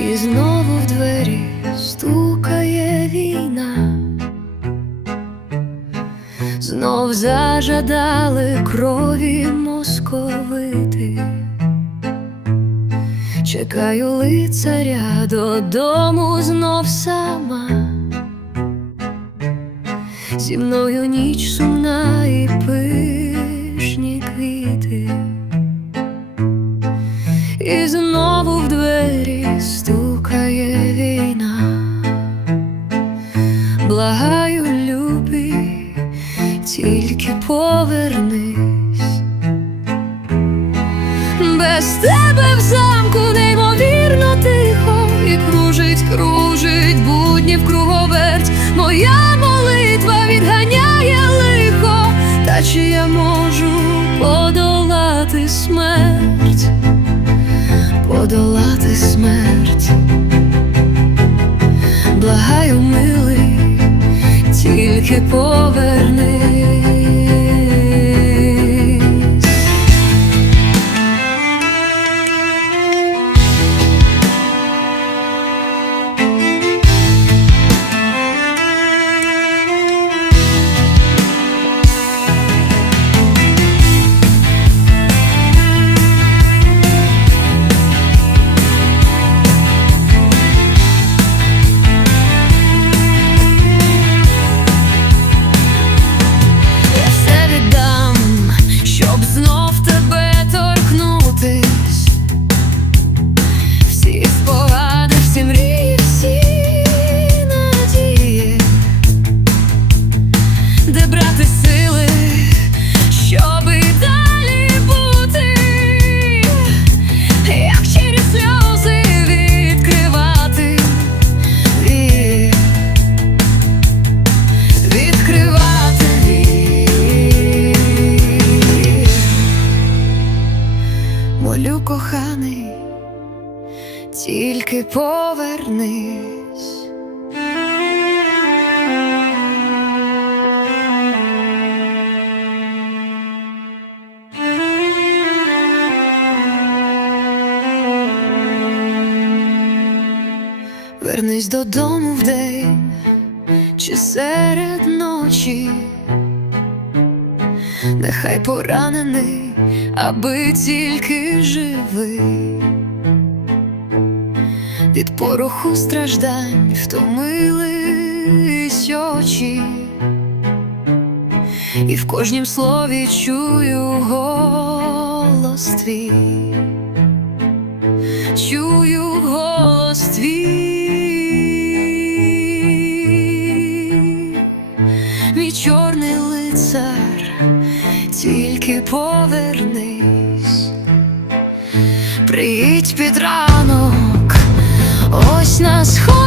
І знову в двері стукає війна, знов зажадали крові московити. Чекаю лицаря додому знов сама. Зі мною ніч сумна і пишні повернись. Без тебе в замку неймовірно тихо, і кружить, кружить будні в круговерть. Моя молитва відганяє лихо, та чи я можу подолати смерть, подолати смерть, благаю, милий, тільки повернись. Молю, коханий, тільки повернись. Вернись додому вдень чи серед ночі, нехай поранений, аби тільки живий, від пороху страждань втомились очі, і в кожнім слові чую голос твій, чую голос твій. Тільки повернись, приїдь під ранок, ось на сході